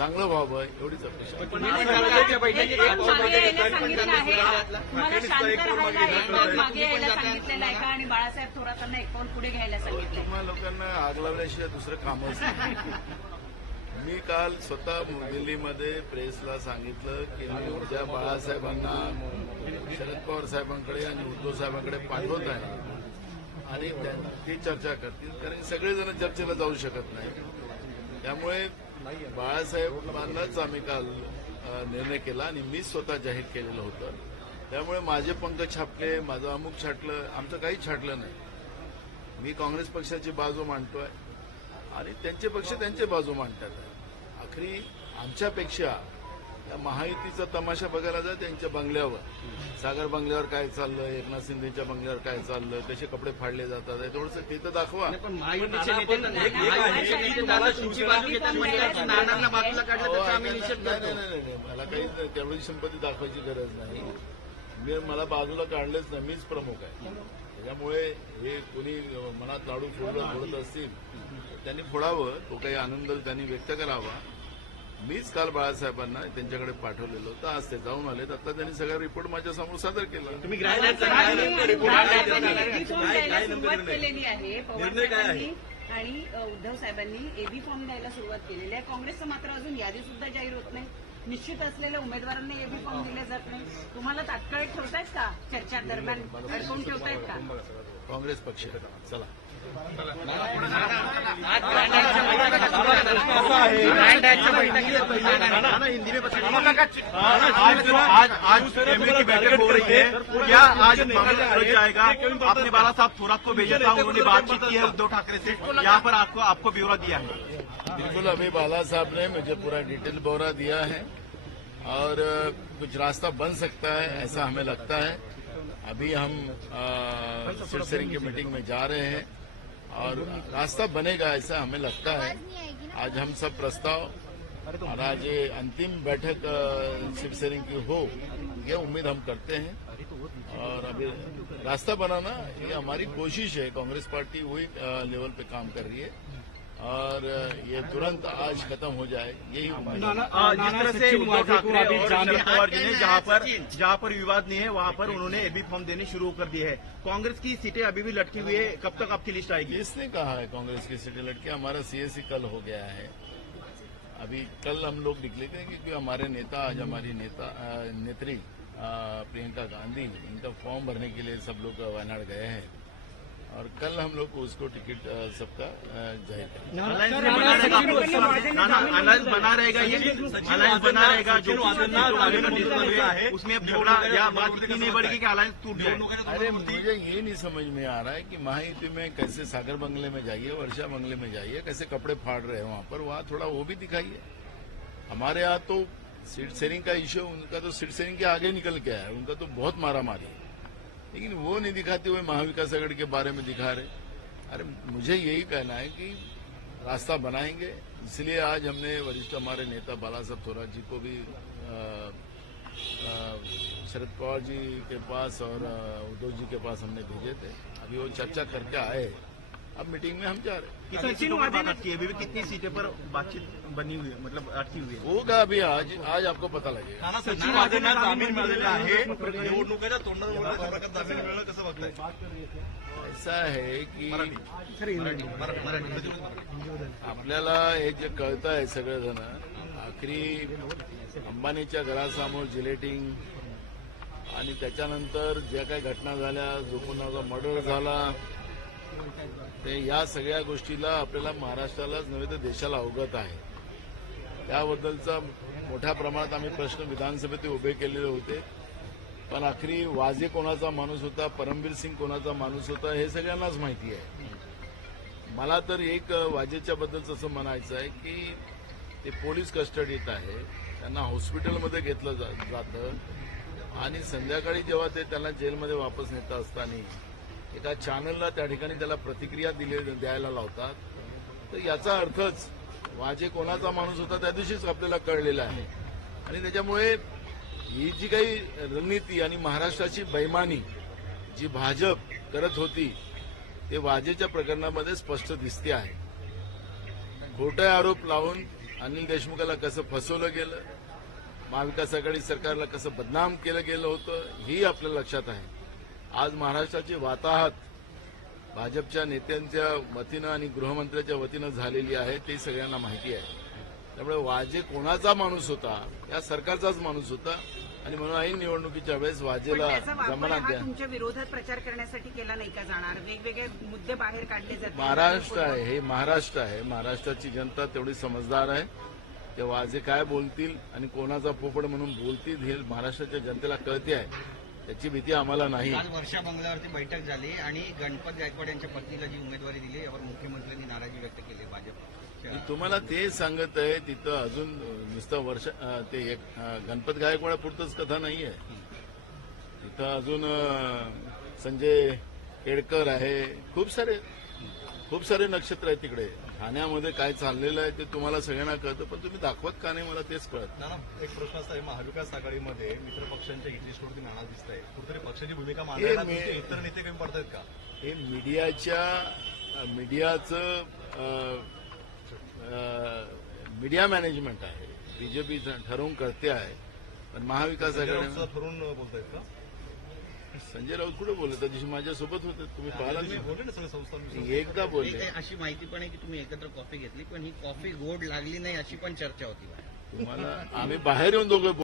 चांगलं व्हावं एवढीच अपेक्षा. तुम्हाला शांत राहायला एक पाऊल मागे यायला सांगितलेलं आहे का आणि बाळासाहेब थोरातांना एक पाऊल पुढे घ्यायला सांगितलंय? तुम्हा लोकांना आग लावल्याशिवाय दुसरं कामच नाही. मी काल स्वतः दिल्लीमध्ये प्रेसला सांगितलं की मी उद्या बाळासाहेबांना शरद पवार साहेबांकडे आणि उद्धव साहेबांकडे पाठवत आहे आणि ती चर्चा करतील, कारण सगळेजण चर्चेला जाऊ शकत नाही. त्यामुळे बाळासाहेबांनाच आम्ही काल निर्णय केला आणि मी स्वतः जाहीर केलेलं होतं. त्यामुळे माझे पंख छापले, माझं अमुक छाटलं, आमचं काही छाटलं नाही. मी काँग्रेस पक्षाची बाजू मांडतोय आणि त्यांचे पक्ष त्यांची बाजू मांडतात. आखरी आमच्यापेक्षा त्या महायुतीचा तमाशा बघायला जा त्यांच्या बंगल्यावर, सागर बंगल्यावर काय चाललं, एकनाथ शिंदेच्या बंगल्यावर काय चाललं, कसे कपडे फाडले जातात, थोडंसं ते तर दाखवा. पण महायुतीचे नेते तुम्हाला तुमची बाजू घेतात म्हणजे नानांना बाजूला काढलं त्याचा आम्ही निषेध करतो. नाही, मला काही तेवढी संपत्ती दाखवायची गरज नाही. मला बाजूला काढलेच नाही, मीच प्रमुख आहे. त्याच्यामुळे हे कोणी मनात लाडू फोडत असतील त्यांनी फोडावं, तो काही आनंद त्यांनी व्यक्त करावा. मीच काल बाळासाहेबांना त्यांच्याकडे पाठवलेलं होतं, आज ते जाऊन आलेत. आता त्यांनी सगळा रिपोर्ट माझ्यासमोर सादर केला. तुम्ही सुरुवात केलेली आहे पवार साहेबांनी आणि उद्धव साहेबांनी एबी फॉर्म द्यायला सुरुवात केलेली आहे. काँग्रेसचं मात्र अजून यादी सुद्धा जाहीर होत नाही. निश्चित असलेल्या उमेदवारांना एबी फॉर्म दिले जात नाही. तुम्हाला तात्काळ ठेवतायत का? चर्चा दरम्यान अडकून ठेवतायत का? काँग्रेस पक्ष चला आज एमए की बैठक हो रही है, क्या आज मामला सुलझ जाएगा? आपने बाला साहब थोरात को भेजा था, उन्होंने बातचीत की है उद्धव ठाकरे से, यहाँ पर आपको ब्यौरा दिया है? बिल्कुल, अभी बाला साहब ने मुझे पूरा डिटेल ब्यौरा दिया है और कुछ रास्ता बन सकता है ऐसा हमें लगता है. अभी हम सिरसिरी की मीटिंग में जा रहे हैं और रास्ता बनेगा ऐसा हमें लगता है. आज हम सब प्रस्ताव और आज ये अंतिम बैठक शिवसेना की हो, ये उम्मीद हम करते हैं. और अभी रास्ता बनाना ये हमारी कोशिश है. कांग्रेस पार्टी वही लेवल पे काम कर रही है और ये तुरंत आज खत्म हो जाए, यही उम्मीद है. जिस तरह से उद्धव ठाकरे और शरद पवार जी ने जहां पर विवाद नहीं है वहां पर उन्होंने एबी फॉर्म देने शुरू कर दिए है. कांग्रेस की सीटें अभी भी लटकी हुई है, कब तक आपकी लिस्ट आएगी? किसने कहा है कांग्रेस की सीटें लटके? हमारा सीएसी कल हो गया है. अभी कल हम लोग निकलेंगे क्योंकि हमारे नेता आज हमारी नेत्री प्रियंका गांधी, इनका फॉर्म भरने के लिए सब लोग वायनाड गए हैं और कल हम लोग को उसको टिकट सबका जाहिर करेंगे. अलायंस बना रहेगा, ये अलायंस बना रहेगा जो है उसमें अब झगड़ा या बात इतनी नहीं बढ़ेगी कि अलायंस टूट जाए. अरे मुझे ये नहीं समझ में आ रहा है कि महायुति में कैसे सागर बंगले में जाइए, वर्षा बंगले में जाइए, कैसे कपड़े फाड़ रहे हैं वहां पर, वहां थोड़ा वो भी दिखाइए. हमारे यहाँ तो सीट शेयरिंग का इश्यू, उनका तो सीट शेयरिंग के आगे निकल गया है, उनका तो बहुत मारामारी है, लेकिन वो नहीं दिखाते हुए महाविकास आघाड़ी के बारे में दिखा रहे. अरे मुझे यही कहना है कि रास्ता बनाएंगे. इसलिए आज हमने वरिष्ठ हमारे नेता बाला साहब थोरात जी को भी शरद पवार जी के पास और उद्धव जी के पास हमने भेजे थे. अभी वो चर्चा करके आए, अब मीटिंग में हम जा रहे हैं. कितनी सीटें पर बातचीत बनी हुई है, मतलब अटकी हुई है? होगा अभी आज आपको पता लगेगा. जामीन मिळालेला आहे, निवडणुकीच्या तोंडावर जामीन मिळणं कसं बघताय? ऐसा है की आपल्याला हे जे कळतं आहे सगळेजण, आखरी अंबानीच्या घरासमोर जिलेटिंग आणि त्याच्यानंतर ज्या काही घटना झाल्या, जो कोणाचा मर्डर झाला, ते या सगळ्या गोष्टीला आपल्याला महाराष्ट्रालाच नव्हे तर देशाला अवगत आहे. त्याबद्दलचा मोठ्या प्रमाणात आम्ही प्रश्न विधानसभेत उभे केलेले होते. पण आखरी वाजे कोणाचा माणूस होता, परमबीर सिंग कोणाचा माणूस होता, हे सगळ्यांनाच माहिती आहे. मला तर एक वाजेच्या बद्दलच असं म्हणायचं आहे की ते पोलीस कस्टडीत आहे, त्यांना हॉस्पिटलमध्ये घेतलं जातं आणि संध्याकाळी जेव्हा ते त्यांना जेलमध्ये वापस नेत असताना एका चॅनलला त्या ठिकाणी त्याला प्रतिक्रिया द्यायला लावतात. तर याचा अर्थच वाजे कोणाचा माणूस होता त्या दिवशीच आपल्याला कळलेला आहे. आणि त्याच्यामुळे ही जी काही रणनीती आणि महाराष्ट्राची बैमानी जी भाजप करत होती ते वाजेच्या प्रकरणामध्ये स्पष्ट दिसते आहे. खोटे आरोप लावून अनिल देशमुखाला कसं फसवलं गेलं, महाविकास आघाडी सरकारला कसं बदनाम केलं गेलं होतं, ही आपल्या लक्षात आहे. आज महाराष्ट्राची वाताहत भाजपच्या नेत्यांच्या वतीनं आणि गृहमंत्र्याच्या वतीनं झालेली आहे ते सगळ्यांना माहिती आहे. त्यामुळे वाजे कोणाचा माणूस होता, या सरकारचाच माणूस होता आणि म्हणून ऐन निवडणुकीच्या वेळेस पण वाजेला त्याचा वापर जमानत हा द्या. तुमच्या विरोधात प्रचार करण्यासाठी केला नाही का जाणार? वेगवेगळे मुद्दे बाहेर काढले जातात. महाराष्ट्र आहे, हे महाराष्ट्र आहे. महाराष्ट्राची जनता तेवढी समजदार आहे. ते वाजे काय बोलतील आणि कोणाचा पोपड म्हणून बोलतील हे महाराष्ट्राच्या जनतेला कळते आहे. त्याची भीती आम्हाला नाही. काल वर्षा बंगल्यावरती बैठक झाली आणि गणपत गायकवाड यांच्या पत्नीला जी उमेदवारी दिली यावर मुख्यमंत्र्यांनी नाराजी व्यक्त केली भाजपच्या. मी तुम्हाला ते सांगत आहे, तिथं अजून नुसतं ते गणपत गायकवाडापुरतंच कथा नाही आहे. तिथं अजून संजय केळकर आहे, खूप सारे नक्षत्र आहेत तिकडे. ठाण्यामध्ये काय चाललेलं आहे ते तुम्हाला सगळ्यांना कळतं, पण तुम्ही दाखवत का नाही मला तेच कळत. नाना, एक प्रश्न असा आहे, महाविकास आघाडीमध्ये मित्र पक्षांच्या हिटलिस्टवरती नाना दिसत आहे. कुठेतरी पक्षाची भूमिका मांडायला तुमचे इतर नेते कमी पडतायत का? हे मीडिया मॅनेजमेंट आहे. बीजेपी ठरवून करते आहे, पण महाविकास आघाडी ठरून बोलतायत का? संजय राऊत कुठे बोलले? त्या दिवशी माझ्यासोबत होते, तुम्ही पाहिला तुम्ही नाही. बोलले ना सगळे संस्था एकदा बोलले. अशी माहिती पण आहे की तुम्ही एकत्र कॉफी घेतली पण ही कॉफी गोड लागली नाही अशी पण चर्चा होती. तुम्हाला आम्ही बाहेर येऊन दोघं